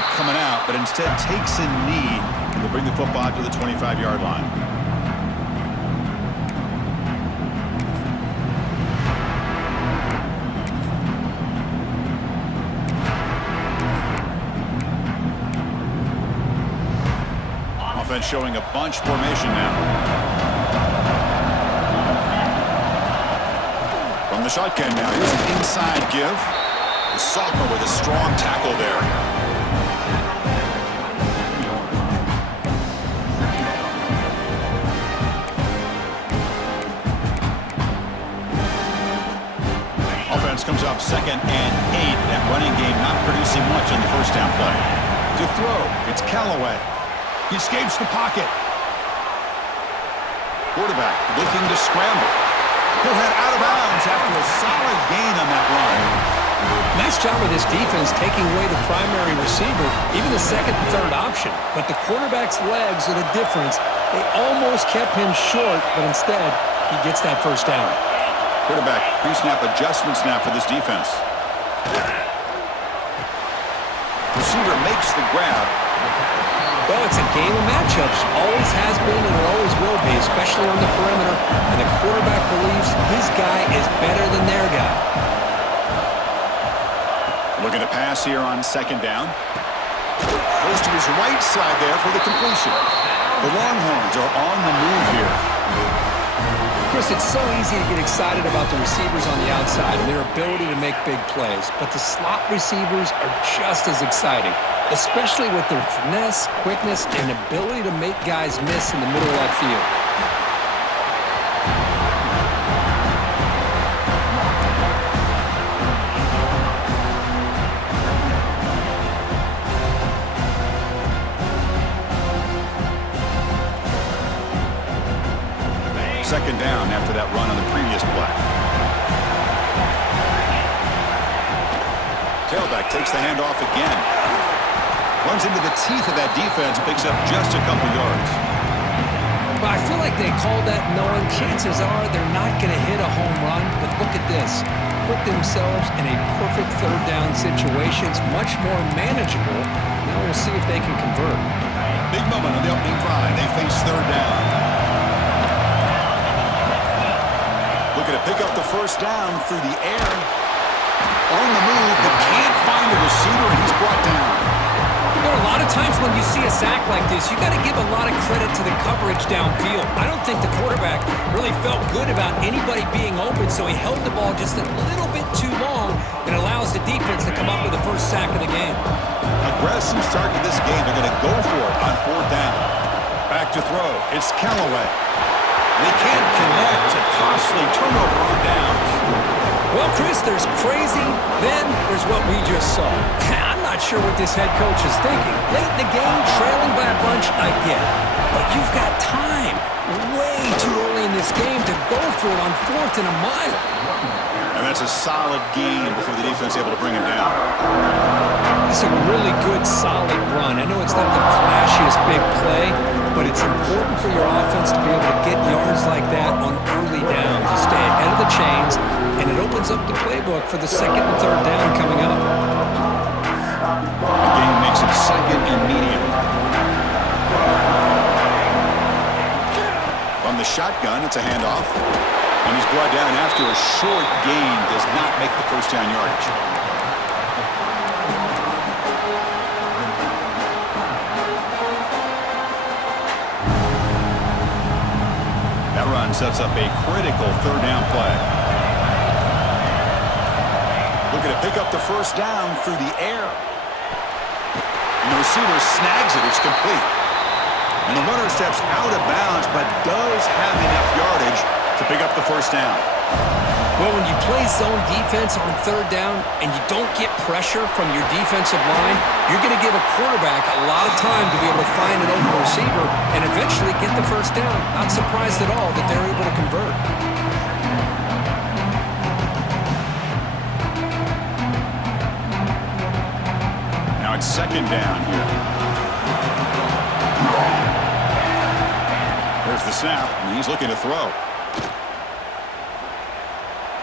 it coming out, but instead takes a knee and will bring the football to the 25-yard line. Offense showing a bunch formation now. From the shotgun now, here's an inside give. The sophomore with a strong tackle there. Offense comes up 2nd and 8. That running game not producing much on the first down play. To throw, it's Callaway. He escapes the pocket. Quarterback looking to scramble. He'll head out of bounds after a solid gain on that run. Nice job of this defense taking away the primary receiver, even the second and third option. But the quarterback's legs are the difference. They almost kept him short, but instead, he gets that first down. Quarterback pre-snap adjustments now for this defense. Receiver makes the grab. Well, it's a game of matchups. Always has been and it always will be, especially on the perimeter. And the quarterback believes his guy is better than their guy. Looking to pass here on 2nd down. Goes to his right side there for the completion. The Longhorns are on the move here. Chris, it's so easy to get excited about the receivers on the outside and their ability to make big plays. But the slot receivers are just as exciting, especially with their finesse, quickness, and ability to make guys miss in the middle of that field. Second down after that run on the previous play. Tailback takes the handoff again. Runs into the teeth of that defense, picks up just a couple yards. But I feel like they called that knowing chances are they're not going to hit a home run. But look at this. Put themselves in a perfect third down situation. It's much more manageable. Now we'll see if they can convert. Big moment on the opening drive. They face third down. Looking to pick up the first down through the air. On the move, but can't find a receiver, and he's brought down. There are a lot of times when you see a sack like this, you got to give a lot of credit to the coverage downfield. I don't think the quarterback really felt good about anybody being open, so he held the ball just a little bit too long and allows the defense to come up with the first sack of the game. Aggressive start to this game. They're going to go for it on 4th down. Back to throw. It's Callaway. They can't connect. A costly turnover on downs. Well, Chris, there's crazy, then there's what we just saw. I'm not sure what this head coach is thinking. Late in the game, trailing by a bunch, I get it. But you've got time, way too early in this game to go for it on 4th and a mile. And that's a solid gain before the defense is able to bring him down. It's a really good, solid run. I know it's not the flashiest big play, but it's important for your offense to be able to get yards like that on early downs to stay ahead of the chains, and it opens up the playbook for the 2nd and 3rd down coming up. The game makes it 2nd and medium. From the shotgun, it's a handoff. And he's brought down after a short gain. Does not make the first down yardage. That run sets up a critical 3rd down play. Looking to pick up the first down through the air. And the receiver snags it. It's complete. And the runner steps out of bounds, but does have enough yardage to pick up the first down. Well, when you play zone defense on 3rd down and you don't get pressure from your defensive line, you're going to give a quarterback a lot of time to be able to find an open receiver and eventually get the first down. Not surprised at all that they're able to convert. Now it's 2nd down here. There's the snap, and he's looking to throw.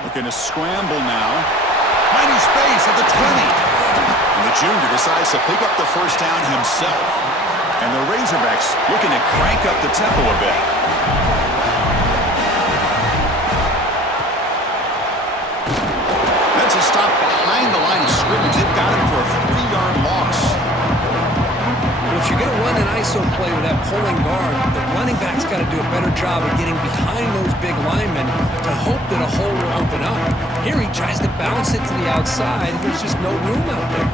Looking to scramble now. Finding space at the 20. And the junior decides to pick up the first down himself. And the Razorbacks looking to crank up the tempo a bit. That's a stop behind the line of scrimmage. They've got him for a 3-yard loss. If you're going to run an ISO play with that pulling guard, the running back's got to do a better job of getting behind those big linemen to hope that a hole will open up. Here he tries to bounce it to the outside. There's just no room out there.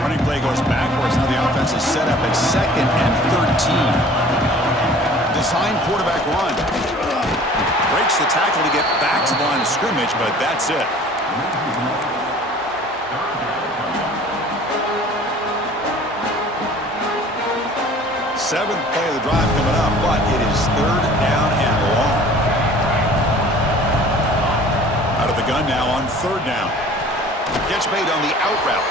Running play goes backwards. Now the offense is set up at 2nd and 13. Designed quarterback run. Breaks the tackle to get back to the line of scrimmage, but that's it. Seventh play of the drive coming up, but it is 3rd down and long. Out of the gun now on 3rd down. Catch made on the out route.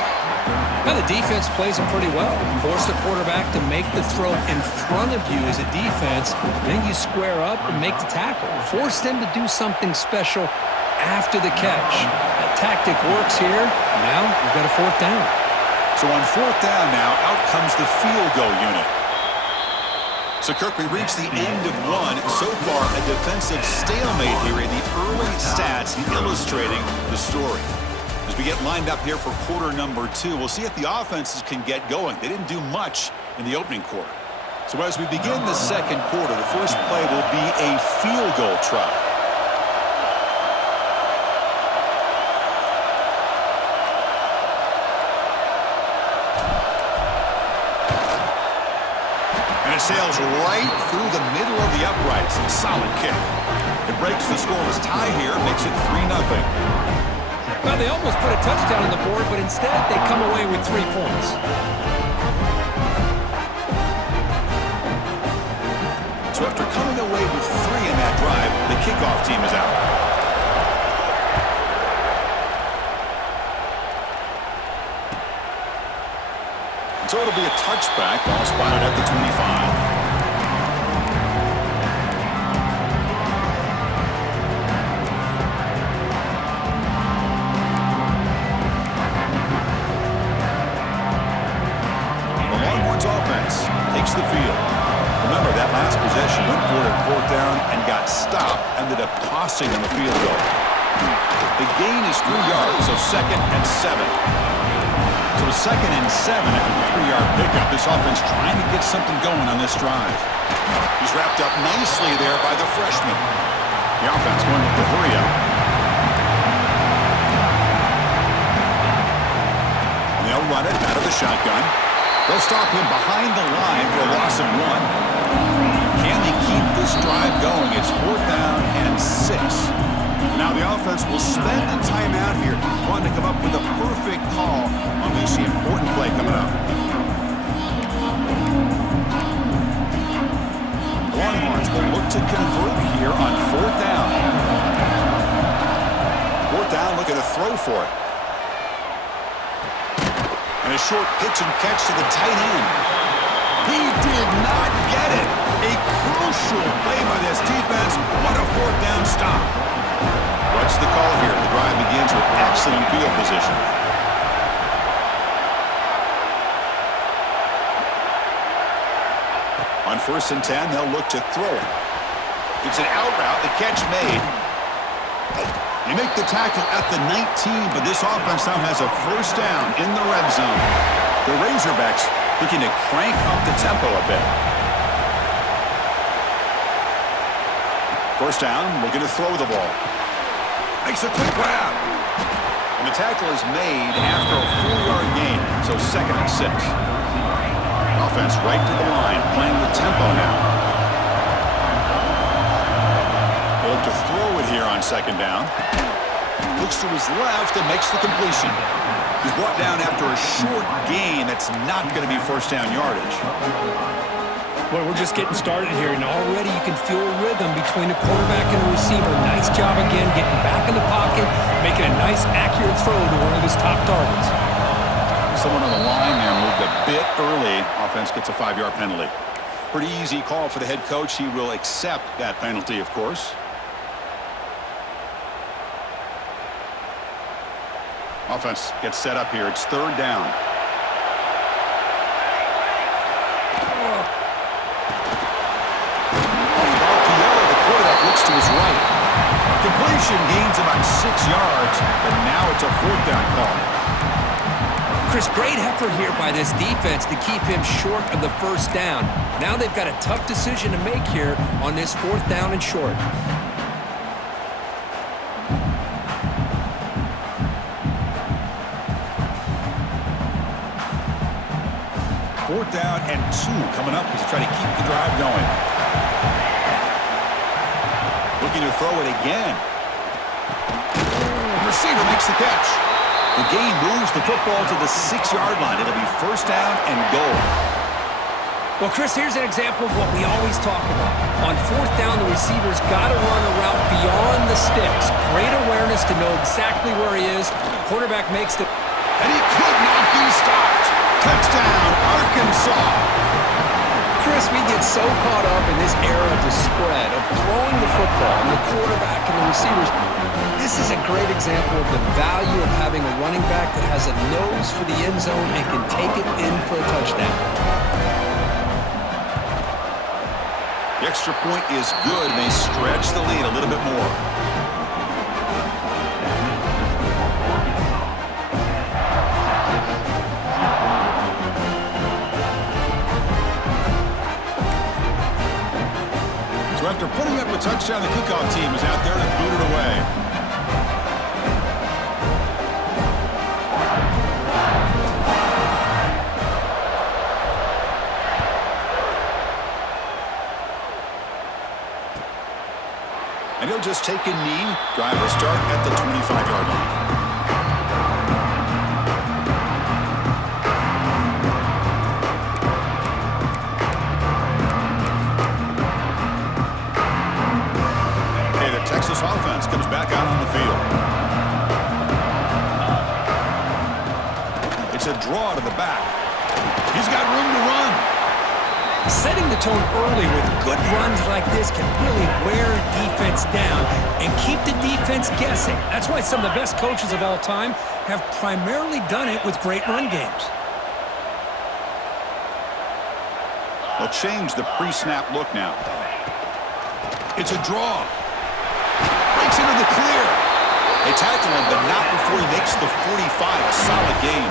Now the defense plays it pretty well. Force the quarterback to make the throw in front of you as a defense. Then you square up and make the tackle. Force them to do something special after the catch. That tactic works here. Now you've got a 4th down. So on 4th down now, out comes the field goal unit. So, Kirk, we reached the end of one. So far, a defensive stalemate here in the early stats illustrating the story. As we get lined up here for quarter number 2, we'll see if the offenses can get going. They didn't do much in the opening quarter. So as we begin the second quarter, the first play will be a field goal try. It sails right through the middle of the uprights. Solid kick. It breaks the scoreless tie here, makes it 3-0. Well, they almost put a touchdown on the board, but instead they come away with 3 points. So after coming away with 3 in that drive, the kickoff team is out. So it'll be a touchback, ball spotted at the 25. The Longhorns offense takes the field. Remember, that last possession went for it at 4th down and got stopped, ended up tossing on the field goal. The gain is 3 yards, so 2nd and 7. So 2nd and 7 after the 3-yard pickup. This offense trying to get something going on this drive. He's wrapped up nicely there by the freshman. The offense going with the hurry up. And they'll run it out of the shotgun. They'll stop him behind the line for a loss of 1. Can they keep this drive going? It's 4th down and 6. Now the offense will spend the timeout here, wanting to come up with a perfect call on this important play coming up. The Longhorns will look to convert here on 4th down. 4th down, looking to throw for it. And a short pitch and catch to the tight end. He did not get it. A crucial play by this defense. What a 4th down stop. What's the call here? The drive begins with excellent field position. On 1st and 10, they'll look to throw it. It's an out route. The catch made. They make the tackle at the 19, but this offense now has a 1st down in the red zone. The Razorbacks looking to crank up the tempo a bit. 1st down, looking to throw the ball. Makes a quick grab. And the tackle is made after a 4-yard gain, so 2nd and 6. Offense right to the line, playing the tempo now. Able to throw it here on 2nd down. Looks to his left and makes the completion. He's brought down after a short gain that's not going to be 1st down yardage. Well, we're just getting started here, and already you can feel a rhythm between the quarterback and the receiver. Nice job again, getting back in the pocket, making a nice, accurate throw to one of his top targets. Someone on the line there moved a bit early. Offense gets a 5-yard penalty. Pretty easy call for the head coach. He will accept that penalty, of course. Offense gets set up here. It's third down. The quarterback looks to his right. Completion gains about 6 yards, but now it's a fourth down call. Chris, great effort here by this defense to keep him short of the first down. Now they've got a tough decision to make here on this fourth down and short. Fourth down and 2 coming up as they try to keep the drive going. Looking to throw it again. The receiver makes the catch. The gain moves the football to the 6-yard line. It'll be first down and goal. Well, Chris, here's an example of what we always talk about. On fourth down, the receiver's got to run a route beyond the sticks. Great awareness to know exactly where he is. Quarterback makes the... And he could not be stopped. Touchdown, Arkansas. Chris, we get so caught up in this era of the spread, of throwing the football, and the quarterback and the receivers. This is a great example of the value of having a running back that has a nose for the end zone and can take it in for a touchdown. The extra point is good, and they stretch the lead a little bit more. So after putting up a touchdown, the kickoff team is out there to boot it away. And he'll just take a knee. Drive will start at the 25-yard line. Okay, the Texas offense comes back out on the field. It's a draw to the back. He's got room to run. Setting the tone early with good runs like this can really wear defense down and keep the defense guessing. That's why some of the best coaches of all time have primarily done it with great run games. They'll change the pre-snap look now. It's a draw. Breaks into the clear. They tackle him, but not before he makes the 45. A solid game.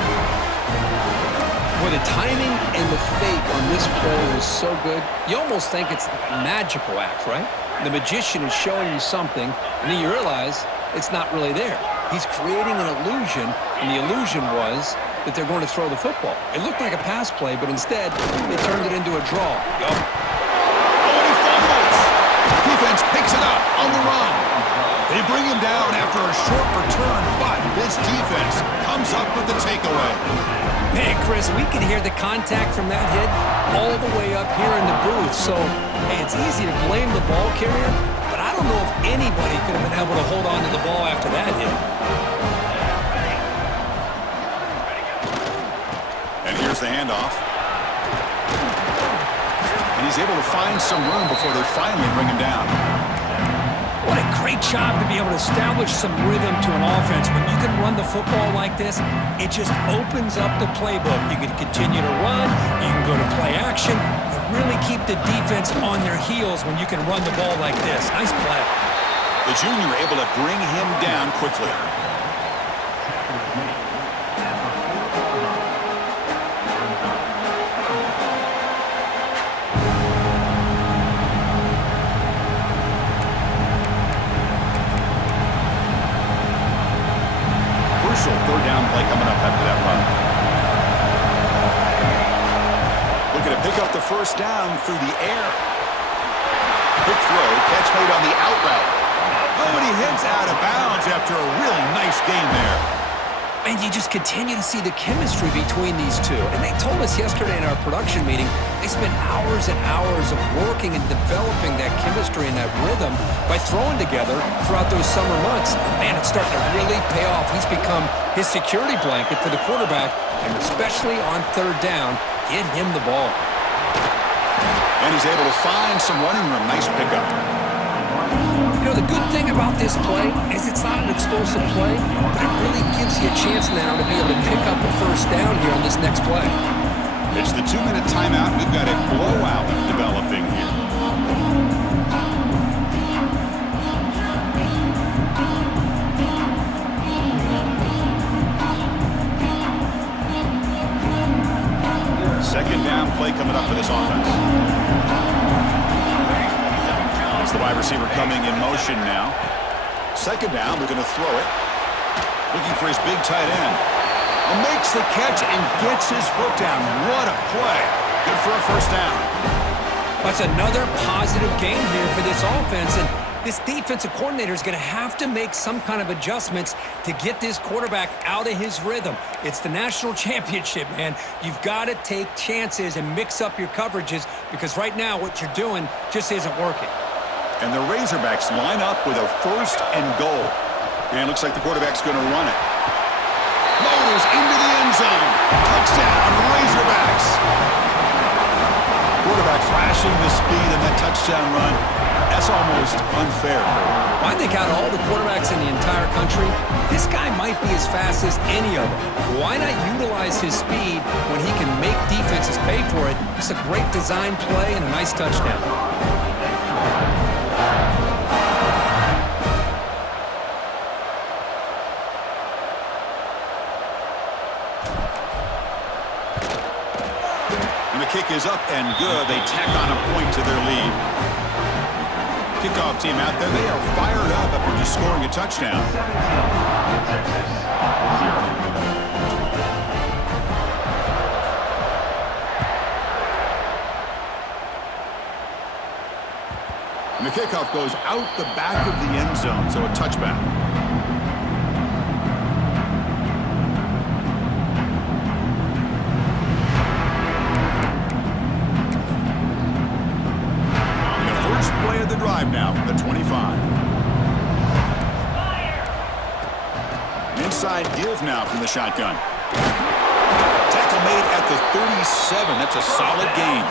Well, the timing and the fake on this play was so good, you almost think it's a magical act, right? The magician is showing you something, and then you realize it's not really there. He's creating an illusion, and the illusion was that they're going to throw the football. It looked like a pass play, but instead, they turned it into a draw. Go. Oh, and he fumbles! Defense picks it up on the run. They bring him down after a short return, but this defense comes up with the takeaway. Man, Chris, we can hear the contact from that hit all the way up here in the booth. So, hey, it's easy to blame the ball carrier, but I don't know if anybody could have been able to hold on to the ball after that hit. And here's the handoff. And he's able to find some room before they finally bring him down. What a great job to be able to establish some rhythm to an offense. When you can run the football like this, it just opens up the playbook. You can continue to run, you can go to play action, and really keep the defense on their heels when you can run the ball like this. Nice play. The junior able to bring him down quickly. Third down play coming up after that run. Looking to pick up the first down through the air. Quick throw, catch made on the out route. Oh, and he heads out of bounds after a really nice game there. And you just continue to see the chemistry between these two. And they told us yesterday in our production meeting, they spent hours and hours of working and developing that chemistry and that rhythm by throwing together throughout those summer months. Man, it's starting to really pay off. He's become his security blanket for the quarterback, and especially on third down, get him the ball. And he's able to find some running room. Nice pickup. You know, the good thing about this play is it's not an explosive play, but it really gives you a chance now to be able to pick up a first down here on this next play. It's the 2-minute timeout. We've got a blowout developing here. Second down play coming up for this offense. It's the wide receiver coming in motion now. Second down, they're going to throw it. Looking for his big tight end. Makes the catch and gets his foot down. What a play. Good for a first down. That's another positive game here for this offense, and this defensive coordinator is going to have to make some kind of adjustments to get this quarterback out of his rhythm. It's the national championship, man. You've got to take chances and mix up your coverages because right now what you're doing just isn't working. And the Razorbacks line up with a first and goal. And it looks like the quarterback's going to run it. Motors into the end zone. Touchdown, Razorbacks. Quarterback flashing the speed in that touchdown run. That's almost unfair. I think out of all the quarterbacks in the entire country, this guy might be as fast as any of them. Why not utilize his speed when he can make defenses pay for it? It's a great design play and a nice touchdown. Kick is up and good. They tack on a point to their lead. Kickoff team out there. They are fired up after just scoring a touchdown. And the kickoff goes out the back of the end zone, so a touchback. Drive now from the 25. Inside give now from the shotgun. Tackle made at the 37. That's a solid gain.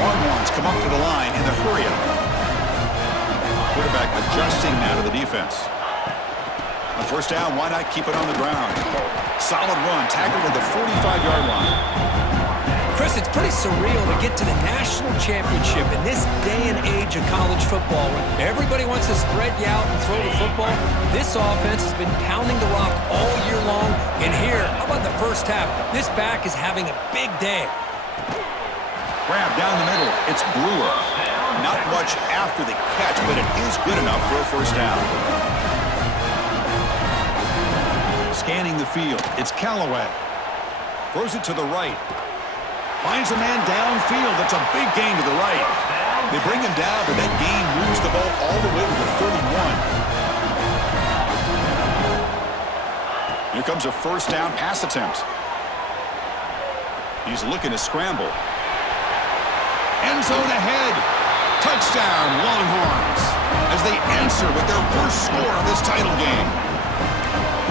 Long ones come up to the line in the hurry up. Quarterback adjusting now to the defense. On first down, why not keep it on the ground? Solid run, tackled at the 45-yard line. Chris, it's pretty surreal to get to the national championship in this day and age of college football when everybody wants to spread you out and throw the football. This offense has been pounding the rock all year long. And here, how about the first half? This back is having a big day. Grab down the middle. It's Brewer. Not much after the catch, but it is good enough for a first down. Scanning the field. It's Callaway. Throws it to the right. Finds a man downfield. That's a big gain to the right. They bring him down, but that gain moves the ball all the way to the 31. Here comes a first down pass attempt. He's looking to scramble. End zone ahead. Touchdown, Longhorns, as they answer with their first score of this title game.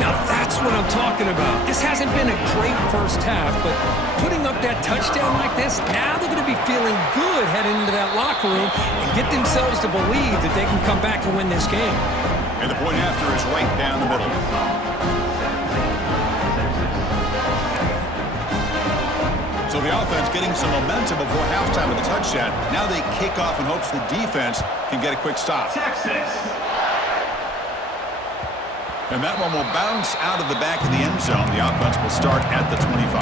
Now that's what I'm talking about. This hasn't been a great first half, but putting up that touchdown like this, now they're going to be feeling good heading into that locker room and get themselves to believe that they can come back and win this game. And the point after is right down the middle. So the offense getting some momentum before halftime with the touchdown. Now they kick off in hopes the defense can get a quick stop. Texas. And that one will bounce out of the back of the end zone. The offense will start at the 25.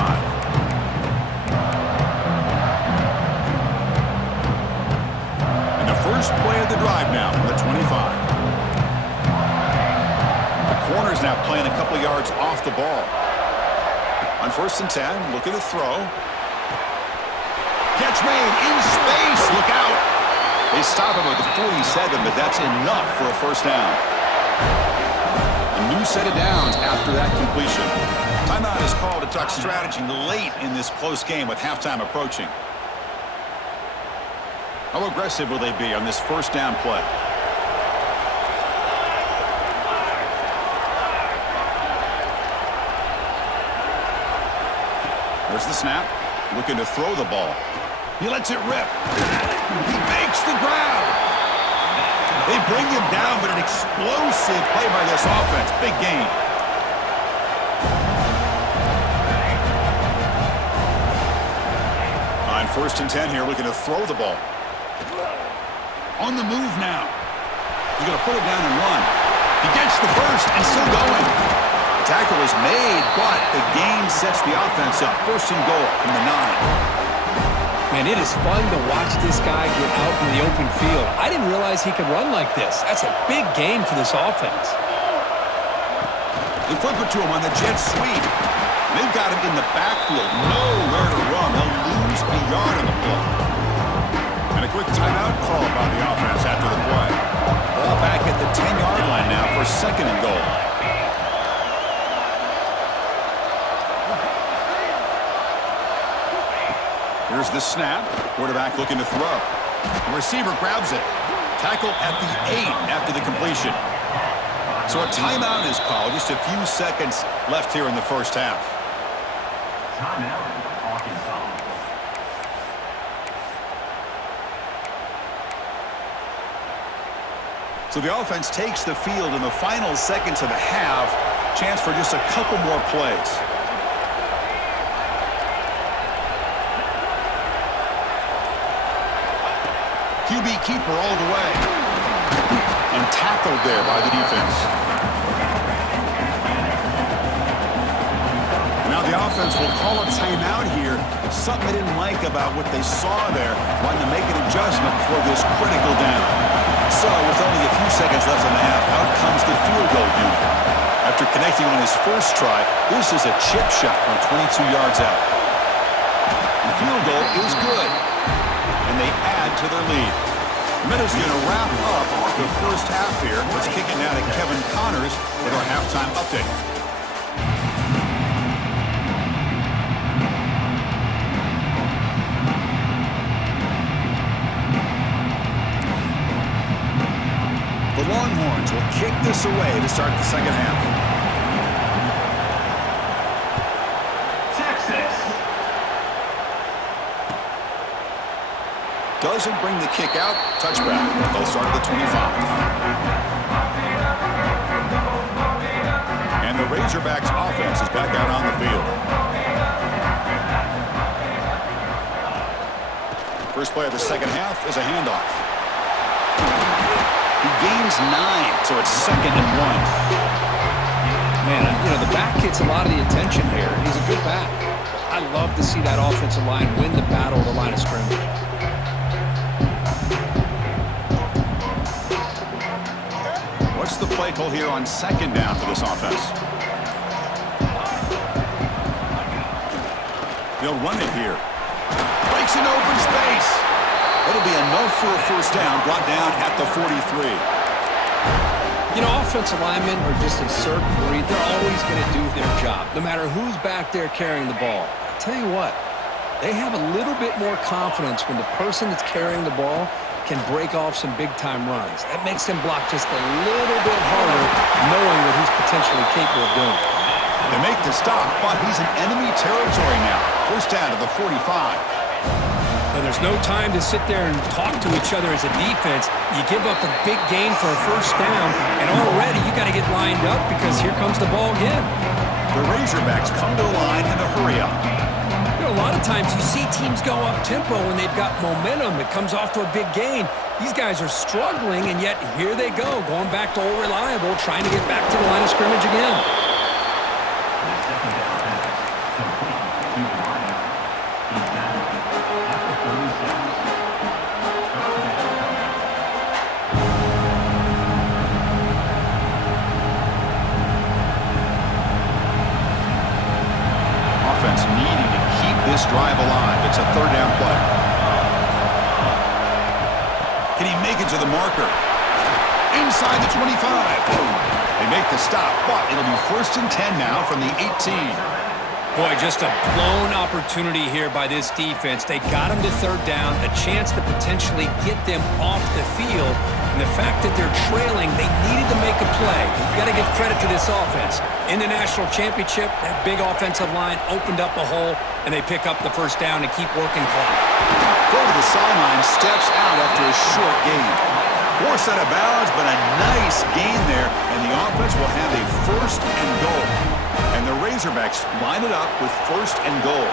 And the first play of the drive now from the 25. The corner's now playing a couple yards off the ball. On first and 10, look at the throw. Catch made in space. Look out. They stop him at the 47, but that's enough for a first down. A new set of downs after that completion. Timeout is called to talk strategy late in this close game with halftime approaching. How aggressive will they be on this first down play? There's the snap. Looking to throw the ball. He lets it rip. He makes the grab. They bring him down, but an explosive play by this offense. Big gain. On 1st and 10 here, looking to throw the ball. On the move now. He's going to put it down and run. He gets the first and still going. The tackle is made, but the gain sets the offense up. 1st and goal from the 9. Man, it is fun to watch this guy get out in the open field. I didn't realize he could run like this. That's a big gain for this offense. They flip it to him on the jet sweep. They've got him in the backfield. Nowhere to run. They'll lose a yard on the play. And a quick timeout call by the offense after the play. Ball back at the 10-yard line now for 2nd and goal. Here's the snap. Quarterback looking to throw. The receiver grabs it. Tackle at the 8 after the completion. So a timeout is called. Just a few seconds left here in the 1st half. So the offense takes the field in the final seconds of the half. Chance for just a couple more plays. QB keeper all the way. And tackled there by the defense. Now the offense will call a timeout here. Something they didn't like about what they saw there. Wanting to make an adjustment for this critical down. So with only a few seconds left in the half, out comes the field goal unit. After connecting on his first try, this is a chip shot from 22 yards out. The field goal is good. And they add to their lead. The Meadows going to wrap up the 1st half here. Let's kick it now to Kevin Connors with our halftime update. The Longhorns will kick this away to start the 2nd half. Doesn't bring the kick out. Touchback. They'll start at the 25. And the Razorbacks offense is back out on the field. First play of the 2nd half is a handoff. He gains 9, so it's 2nd and 1. Man, the back gets a lot of the attention here. He's a good back. I love to see that offensive line win the battle of the line of scrimmage. What's the play call here on 2nd down for this offense? They'll run it here. Breaks into open space. It'll be enough for a 1st down, brought down at the 43. Offensive linemen are just a certain breed. They're always going to do their job, no matter who's back there carrying the ball. I'll tell you what, they have a little bit more confidence when the person that's carrying the ball can break off some big-time runs. That makes them block just a little bit harder, knowing what he's potentially capable of doing. They make the stop, but he's in enemy territory now. 1st down to the 45. Now, there's no time to sit there and talk to each other as a defense. You give up a big gain for a 1st down, and already you got to get lined up because here comes the ball again. The Razorbacks come to the line in a hurry up. A lot of times you see teams go up-tempo when they've got momentum. It comes off to a big gain. These guys are struggling, and yet here they go, going back to old reliable, trying to get back to the line of scrimmage again. Offense needing to keep this drive alive. It's a 3rd down play. Can he make it to the marker? Inside the 25. They make the stop, but it'll be 1st and 10 now from the 18. Boy, just a blown opportunity here by this defense. They got him to 3rd down, a chance to potentially get them off the field. And the fact that they're trailing, they needed to make a play. You got to give credit to this offense. In the national championship, that big offensive line opened up a hole, and they pick up the 1st down and keep working clock. Go to the sideline, steps out after a short gain. Forced out of bounds, but a nice gain there, and the offense will have a first and goal. And the Razorbacks line it up with first and goal.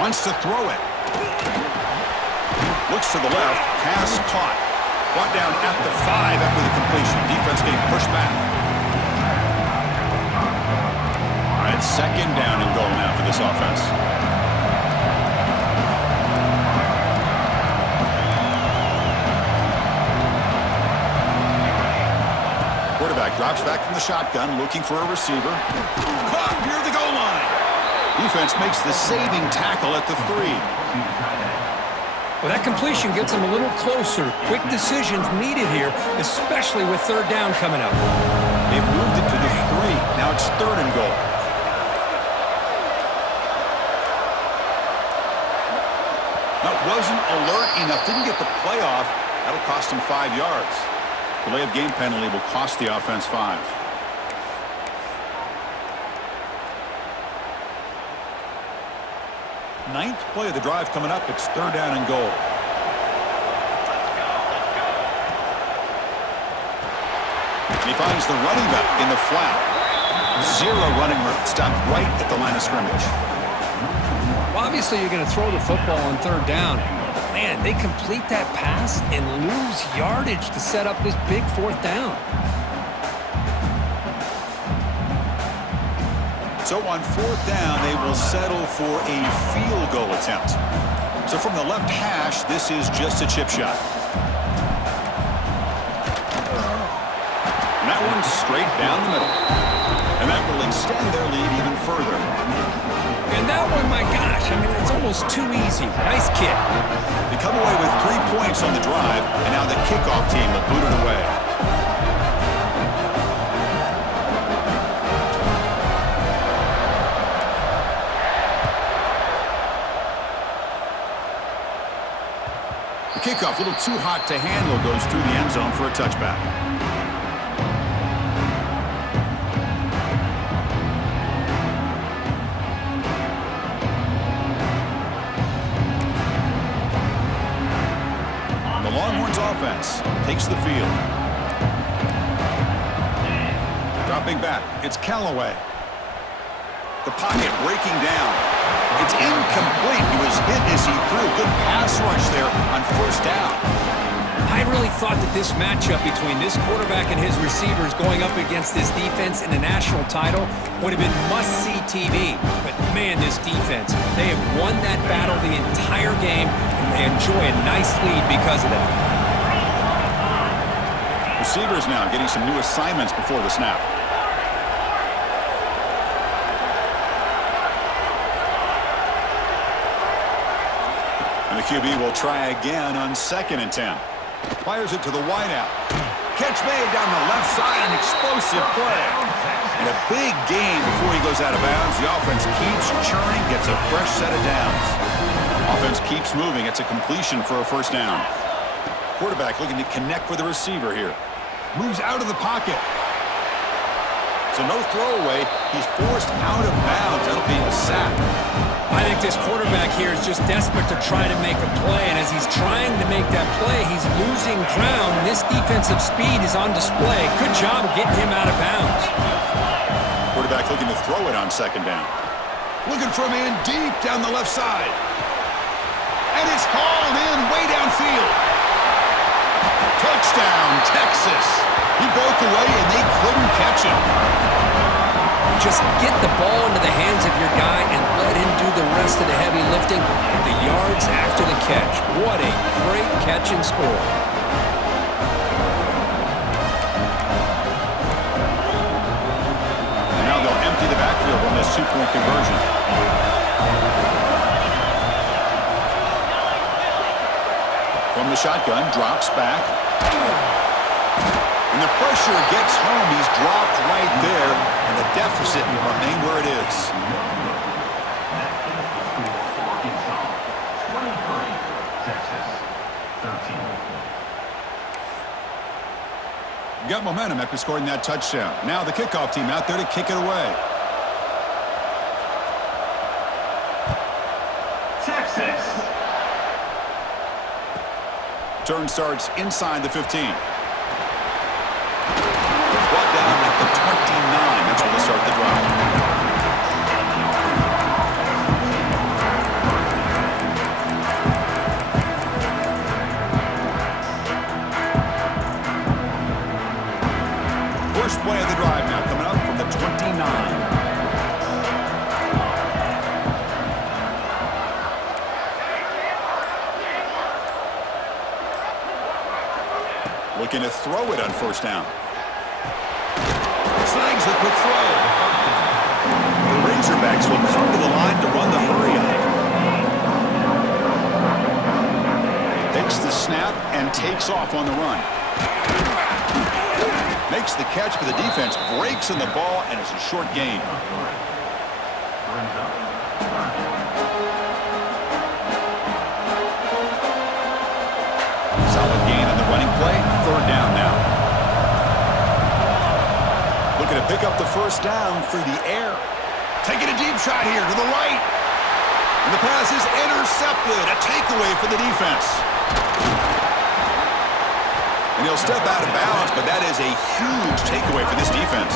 Wants to throw it. Looks to the left. Pass caught. Brought down at the 5 after the completion. Defense getting pushed back. All right, second down and goal now for this offense. Quarterback drops back from the shotgun, looking for a receiver. Caught near the goal line. Defense makes the saving tackle at the 3. Well, that completion gets them a little closer. Quick decisions needed here, especially with third down coming up. They've moved it to the 3. Now it's third and goal. That wasn't alert enough. Didn't get the play off. That'll cost him 5 yards. Delay of game penalty will cost the offense 5. Ninth play of the drive coming up. It's third down and goal. He finds the running back in the flat. 0 running room. Stopped right at the line of scrimmage. Well, obviously, you're going to throw the football on third down. Man, they complete that pass and lose yardage to set up this big fourth down. So on fourth down, they will settle for a field goal attempt. So from the left hash, this is just a chip shot. And that one's straight down the middle. And that will extend their lead even further. And that one, my gosh, I mean, it's almost too easy. Nice kick. They come away with 3 points on the drive, and now the kickoff team will boot it away. The kickoff, a little too hot to handle, goes through the end zone for a touchback. The Longhorns offense takes the field. Dropping back, it's Callaway. The pocket breaking down. It's incomplete. He was hit as he threw. Good pass rush there on first down. I really thought that this matchup between this quarterback and his receivers going up against this defense in the national title would have been must-see TV. But, man, this defense, they have won that battle the entire game, and they enjoy a nice lead because of that. Receivers now getting some new assignments before the snap. And the QB will try again on 2nd and 10. Fires it to the wideout. Catch made down the left side, an explosive play. And a big gain before he goes out of bounds. The offense keeps churning, gets a fresh set of downs. Offense keeps moving. It's a completion for a first down. Quarterback looking to connect with the receiver here. Moves out of the pocket. So no throwaway. He's forced out of bounds. That'll be a sack. I think this quarterback here is just desperate to try to make a play, and as he's trying to make that play, he's losing ground, and this defensive speed is on display. Good job of getting him out of bounds. Quarterback looking to throw it on 2nd down. Looking for a man deep down the left side. And it's hauled in way downfield. Touchdown, Texas. He broke away, and they couldn't catch him. Just get the ball into the hands of your guy and let him do the rest of the heavy lifting with the yards after the catch. What a great catch and score. And now they'll empty the backfield on this 2-point conversion. From the shotgun, drops back. And the pressure gets home. He's dropped right there, and the deficit will remain where it is. You got momentum after scoring that touchdown. Now the kickoff team out there to kick it away. Texas. Turn starts inside the 15. Brought down at the 29. That's where they start the drive. First play of the drive now coming up from the 29. Looking to throw it on first down. Snags the quick throw. The Razorbacks will come to the line to run the hurry-up. Takes the snap and takes off on the run. Makes the catch, but the defense breaks in the ball, and it's a short gain. Solid gain on the running play. Third down now. Looking to pick up the first down through the air. Taking a deep shot here to the right. And the pass is intercepted. A takeaway for the defense. And he'll step out of bounds, but that is a huge takeaway for this defense.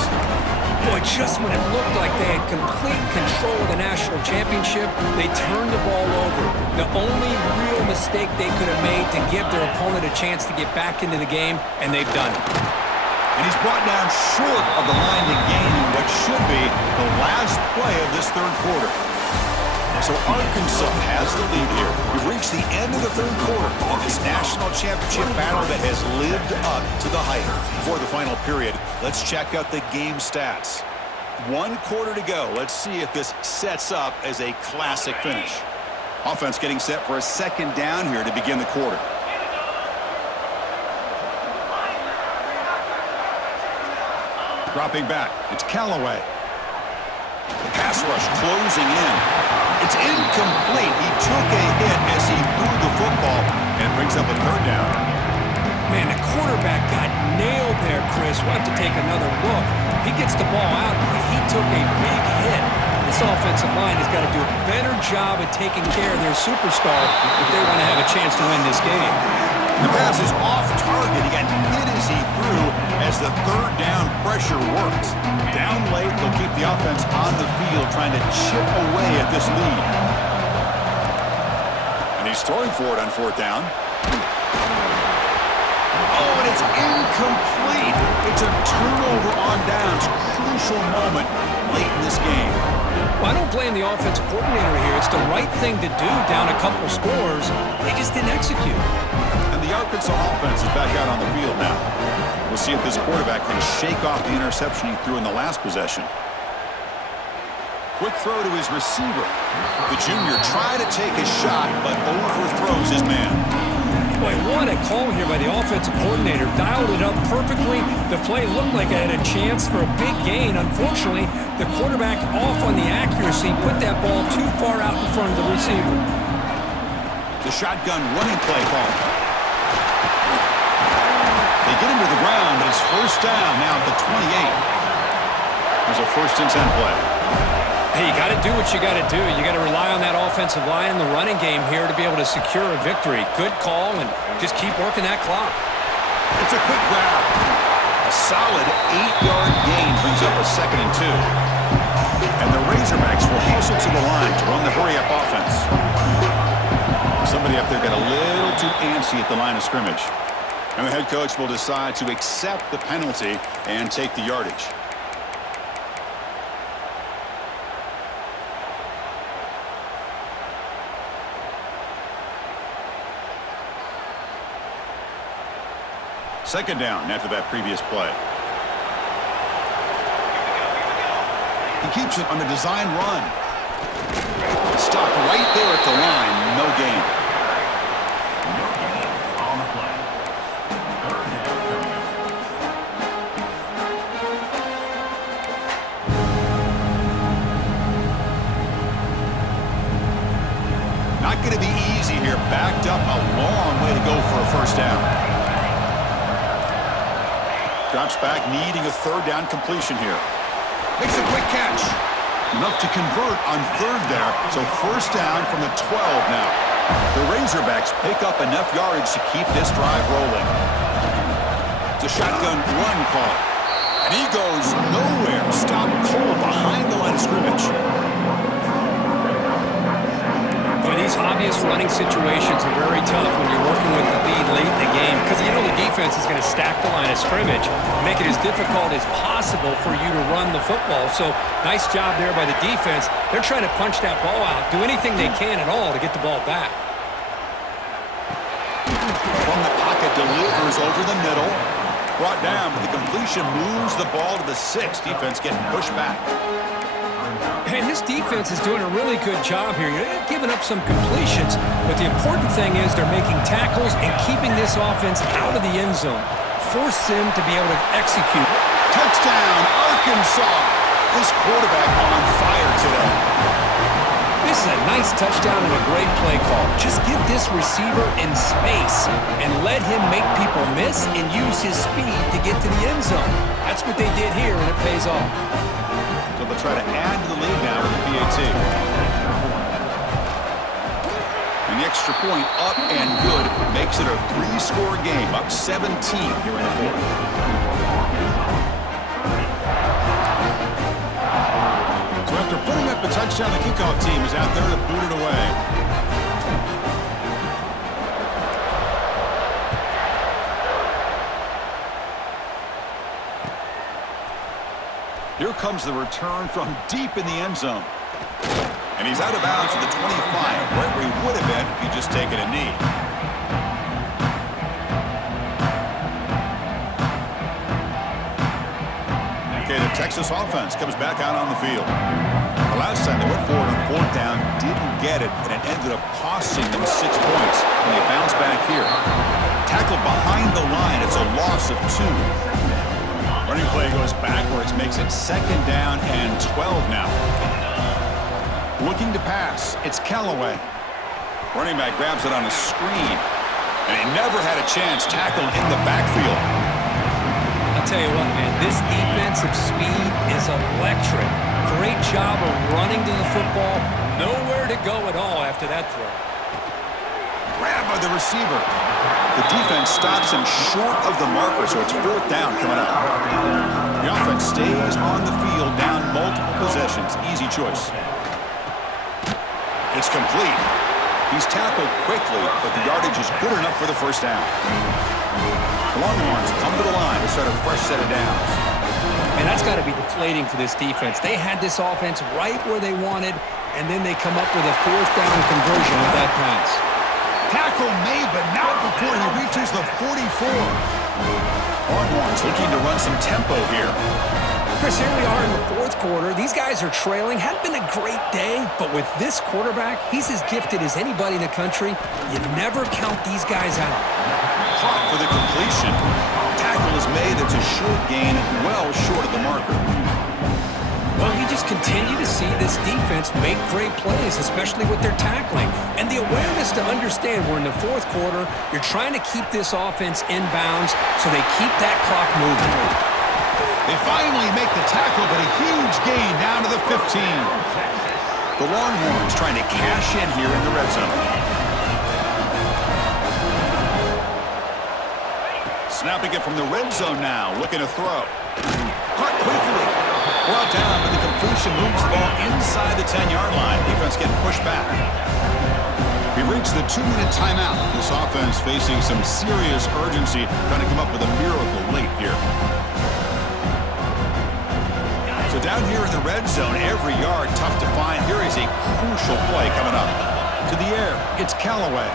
Boy, just when it looked like they had complete control of the national championship, they turned the ball over. The only real mistake they could have made to give their opponent a chance to get back into the game, and they've done it. And he's brought down short of the line to gain what should be the last play of this third quarter. So Arkansas has the lead here. We've reached the end of the third quarter of this national championship battle that has lived up to the hype. Before the final period, let's check out the game stats. 1 quarter to go. Let's see if this sets up as a classic finish. Offense getting set for a second down here to begin the quarter. Dropping back. It's Callaway. The pass rush closing in. It's incomplete. He took a hit as he threw the football and brings up a third down. Man, the quarterback got nailed there, Chris. We'll have to take another look. He gets the ball out, but he took a big hit. This offensive line has got to do a better job at taking care of their superstar if they want to have a chance to win this game. The pass is off target. He got hit as he threw as the third down pressure works. Down late, they'll keep the offense on the field trying to chip away at this lead. And he's throwing for it on fourth down. Oh, and it's incomplete. It's a turnover on downs. Crucial moment late in this game. Well, I don't blame the offensive coordinator here. It's the right thing to do down a couple scores. They just didn't execute. And the Arkansas offense is back out on the field now. We'll see if this quarterback can shake off the interception he threw in the last possession. Quick throw to his receiver. The junior tried to take a shot, but overthrows his man. Boy, what a call here by the offensive coordinator. Dialed it up perfectly. The play looked like it had a chance for a big gain. Unfortunately, the quarterback off on the accuracy put that ball too far out in front of the receiver. The shotgun running play call. They get him to the ground, but it's first down now at the 28. There's a 1st and 10 play. Hey, you got to do what you got to do. You got to rely on that offensive line in the running game here to be able to secure a victory. Good call, and just keep working that clock. It's a quick grab. A solid 8-yard gain brings up a 2nd and 2. And the Razorbacks will hustle to the line to run the hurry-up offense. Somebody up there got a little too antsy at the line of scrimmage. And the head coach will decide to accept the penalty and take the yardage. Second down after that previous play. He keeps it on the design run. Stopped right there at the line. No gain. Not going to be easy here. Backed up a long way to go for a first down. Drops back, needing a third down completion here. Makes a quick catch. Enough to convert on third there, so first down from the 12 now. The Razorbacks pick up enough yardage to keep this drive rolling. It's a shotgun run call. And he goes nowhere. Stop cold behind the line of scrimmage. Well, these obvious running situations are very tough when you're working with the lead late in the game because you know the defense is going to stack the line of scrimmage, make it as difficult as possible for you to run the football. So nice job there by the defense. They're trying to punch that ball out, do anything they can at all to get the ball back. From the pocket, delivers over the middle. Brought down, but the completion moves the ball to the 6. Defense getting pushed back. And this defense is doing a really good job here. They're giving up some completions, but the important thing is they're making tackles and keeping this offense out of the end zone. Force them to be able to execute. Touchdown, Arkansas! This quarterback on fire today. This is a nice touchdown and a great play call. Just give this receiver in space and let him make people miss and use his speed to get to the end zone. That's what they did here, and it pays off. So they'll try to add to the lead now with the PAT. And the extra point up and good makes it a 3-score game, up 17 here in the fourth. So after putting up a touchdown, the kickoff team is out there to boot it away. Here comes the return from deep in the end zone. And he's out of bounds at the 25, right where he would have been if he'd just taken a knee. Okay, the Texas offense comes back out on the field. The last time they went forward on fourth down, didn't get it, and it ended up costing them 6 points. And they bounce back here. Tackled behind the line, it's a loss of 2. Running play goes backwards, makes it second down and 12 now. Looking to pass, it's Callaway. Running back grabs it on a screen, and he never had a chance tackled in the backfield. I'll tell you what, man, this defensive speed is electric. Great job of running to the football. Nowhere to go at all after that throw. Grab by the receiver. The defense stops him short of the marker, so it's fourth down coming up. The offense stays on the field, down multiple possessions. Easy choice. It's complete. He's tackled quickly, but the yardage is good enough for the first down. The Longhorns come to the line to start a fresh set of downs. And that's got to be deflating for this defense. They had this offense right where they wanted, and then they come up with a fourth down conversion with that pass. Tackle made, but not before he reaches the 44. Longhorns looking to run some tempo here. Chris, here we are in the fourth quarter. These guys are trailing. Hadn't been a great day, but with this quarterback, he's as gifted as anybody in the country. You never count these guys out. Caught for the completion. Tackle is made. It's a short gain, well short of the marker. Well, you just continue to see this defense make great plays, especially with their tackling. And the awareness to understand we're in the fourth quarter, you're trying to keep this offense in bounds so they keep that clock moving. They finally make the tackle, but a huge gain down to the 15. The Longhorns trying to cash in here in the red zone. Snapping it from the red zone now, looking to throw. Caught quickly. Brought down, but the completion moves the ball inside the 10-yard line. Defense getting pushed back. We've reached the 2-minute timeout. This offense facing some serious urgency, trying to come up with a miracle late here. So down here in the red zone, every yard tough to find. Here is a crucial play coming up. To the air, it's Callaway.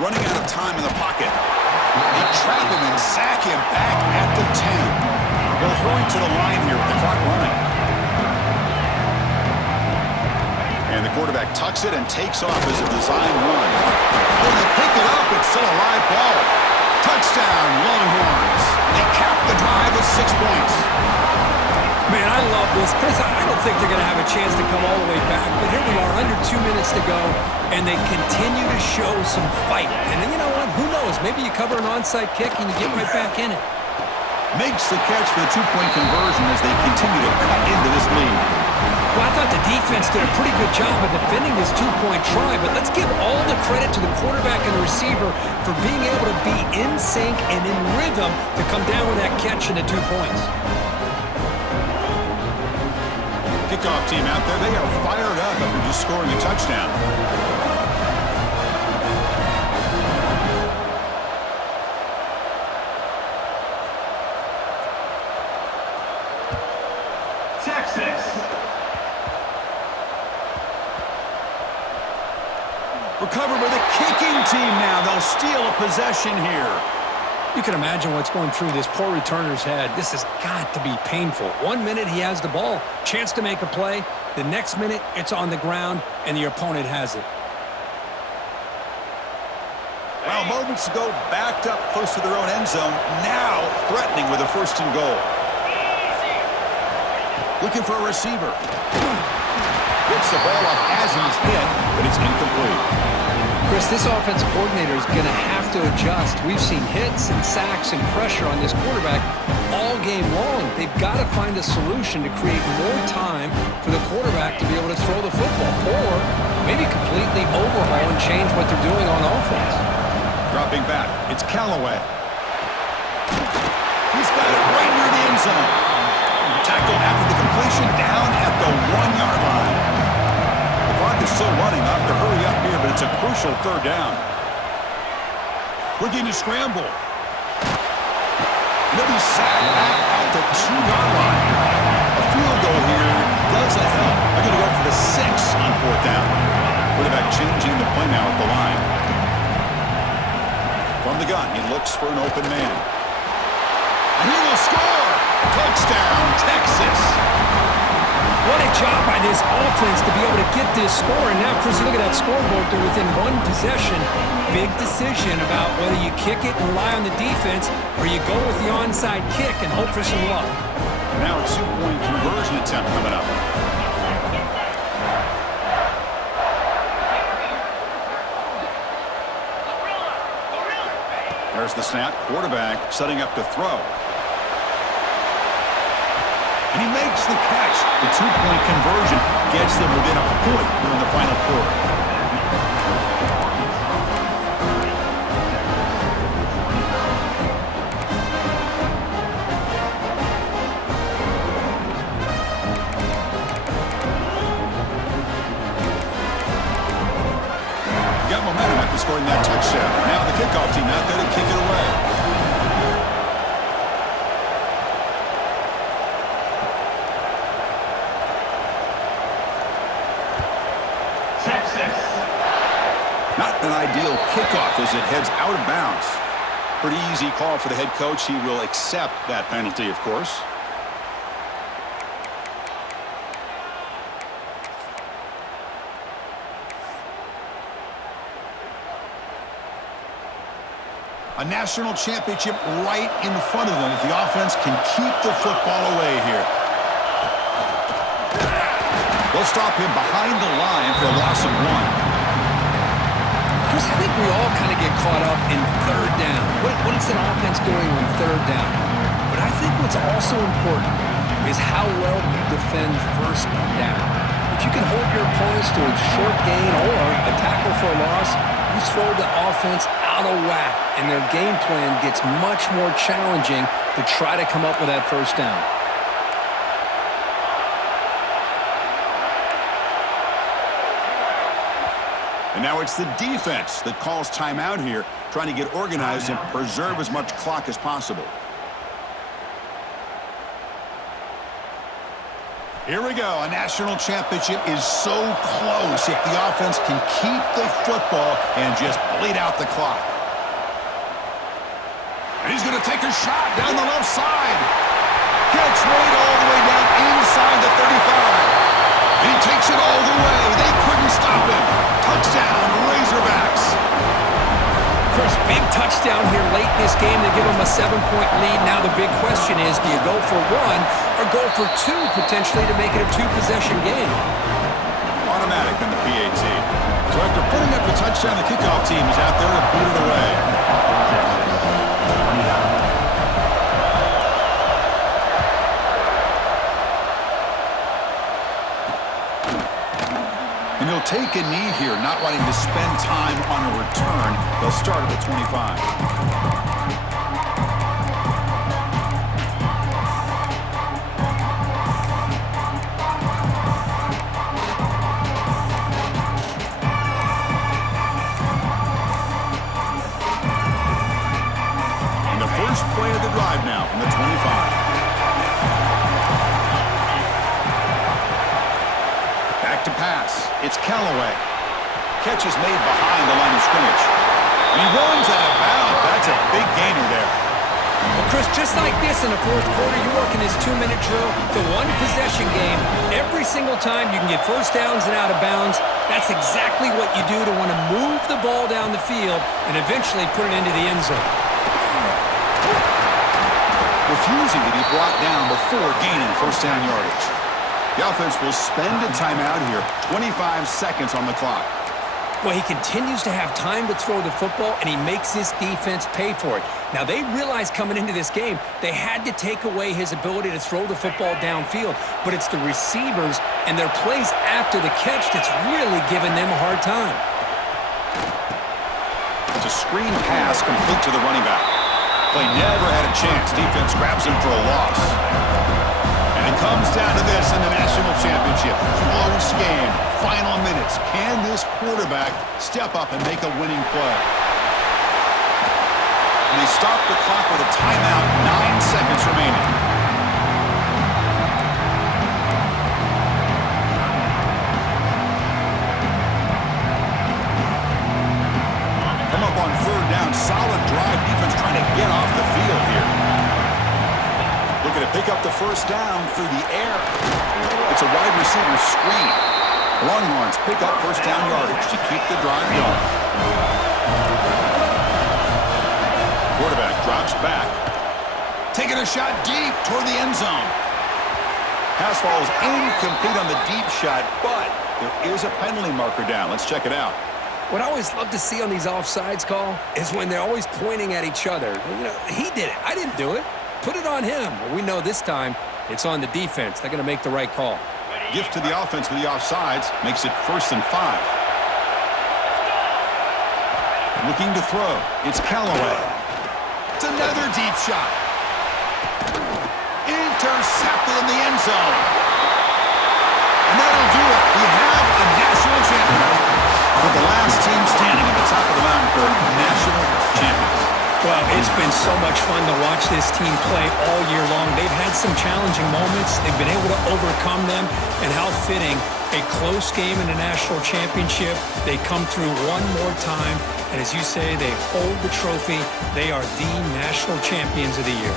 Running out of time in the pocket. They trap him and sack him back at the 10. They'll hurry to the line here with the clock running. And the quarterback tucks it and takes off as a design run. When they pick it up, it's still a live ball. Touchdown, Longhorns. They cap the drive with 6 points. Man, I love this. Chris, I don't think they're going to have a chance to come all the way back, but here we are, under 2 minutes to go, and they continue to show some fight. And then, you know what? Who knows? Maybe you cover an onside kick and you get right back in it. Makes the catch for the 2-point conversion as they continue to cut into this lead. Well, I thought the defense did a pretty good job of defending this two-point try, but let's give all the credit to the quarterback and the receiver for being able to be in sync and in rhythm to come down with that catch and the 2 points. Kickoff team out there, they are fired up after just scoring a touchdown. Recovered by the kicking team now. They'll steal a possession here. You can imagine what's going through this poor returner's head. This has got to be painful. 1 minute he has the ball, chance to make a play. The next minute it's on the ground and the opponent has it. Well, moments ago, backed up close to their own end zone. Now threatening with a first and goal. Looking for a receiver. Gets the ball off as he's hit, but it's incomplete. Chris, this offensive coordinator is going to have to adjust. We've seen hits and sacks and pressure on this quarterback all game long. They've got to find a solution to create more time for the quarterback to be able to throw the football, or maybe completely overhaul and change what they're doing on offense. Dropping back, it's Callaway. He's got it right near the end zone. Tackle after the completion down at the 1-yard line. The clock is still running. Off to hurry up here, but it's a crucial third down. Looking to scramble. He'll be sacked back at the 2-yard line. A field goal here doesn't help. They're going to go for the 6 on fourth down. Quarterback changing the play now at the line. From the gun, he looks for an open man. And he will score! Touchdown, Texas! What a job by this offense to be able to get this score. And now, Chris, you look at that scoreboard. They're within one possession. Big decision about whether you kick it and rely on the defense or you go with the onside kick and hope for some luck. Now a 2-point conversion attempt coming up. There's the snap. Quarterback setting up to throw. And he makes the catch. The 2-point conversion gets them within a point during the final quarter. Got momentum after scoring that touchdown. Now the kickoff team out there to kick it away. Not an ideal kickoff as it heads out of bounds. Pretty easy call for the head coach. He will accept that penalty, of course. A national championship right in front of them if the offense can keep the football away here. They'll stop him behind the line for a loss of 1. Chris, I think we all kind of get caught up in third down. What is an offense doing on third down? But I think what's also important is how well you defend first down. If you can hold your opponents to a short gain or a tackle for a loss, you throw the offense out of whack, and their game plan gets much more challenging to try to come up with that first down. And now it's the defense that calls timeout here, trying to get organized and preserve as much clock as possible. Here we go. A national championship is so close if the offense can keep the football and just bleed out the clock. And he's going to take a shot down the left side. Gets right all the way down inside the 35. And he takes it all the way. They couldn't stop him. Touchdown, Razorbacks. Chris, big touchdown here late in this game to give them a 7-point lead. Now the big question is, do you go for 1 or go for 2 potentially to make it a 2-possession game? Automatic in the PAT. So after putting up the touchdown, the kickoff team is out there to boot it away. And he'll take a knee here, not wanting to spend time on a return. They'll start at the 25. First play of the drive now from the 25. Back to pass. It's Callaway. Catch is made behind the line of scrimmage. He runs out of bounds. That's a big gainer there. Well, Chris, just like this in the fourth quarter, you're working this 2-minute drill. It's a one-possession game. Every single time you can get first downs and out of bounds. That's exactly what you do to want to move the ball down the field and eventually put it into the end zone. Refusing to be brought down before gaining first down yardage. The offense will spend a timeout here. 25 seconds on the clock. Well, he continues to have time to throw the football, and he makes this defense pay for it. Now, they realized coming into this game they had to take away his ability to throw the football downfield, but it's the receivers and their plays after the catch that's really giving them a hard time. It's a screen pass complete to the running back. Play never had a chance. Defense grabs him for a loss. And it comes down to this in the national championship. Close game. Final minutes. Can this quarterback step up and make a winning play? And they stop the clock with a timeout. 9 seconds remaining. Come up on third down. Solid drive. Defense trying to get off the field here. Looking to pick up the first down through the air. It's a wide receiver screen. Longhorns pick up first down yardage to keep the drive going. Quarterback drops back. Taking a shot deep toward the end zone. Pass falls incomplete on the deep shot, but there is a penalty marker down. Let's check it out. What I always love to see on these offsides call is when they're always pointing at each other. You know, he did it. I didn't do it. Put it on him. Well, we know this time it's on the defense. They're going to make the right call. Gift to the offense with the offsides makes it 1st and 5. Looking to throw. It's Callaway. It's another deep shot. Intercepted in the end zone. And that'll do it. We have a national champion. With the last team standing at the top of the mountain for national champions. Well, it's been so much fun to watch this team play all year long. They've had some challenging moments. They've been able to overcome them. And how fitting, a close game in the national championship. They come through one more time. And as you say, they hold the trophy. They are the national champions of the year.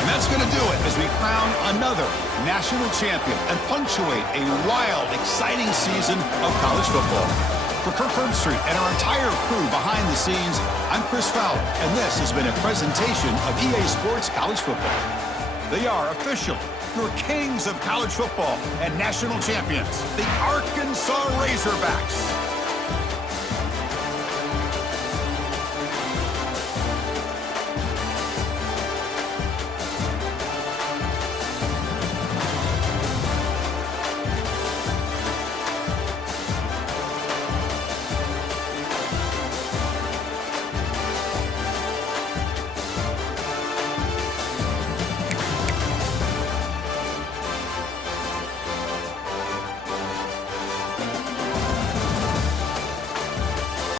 And that's going to do it as we crown another national champion and punctuate a wild, exciting season of college football. For Kirk Herbstreit and our entire crew behind the scenes, I'm Chris Fowler, and this has been a presentation of EA Sports College Football. They are official, your kings of college football and national champions, the Arkansas Razorbacks.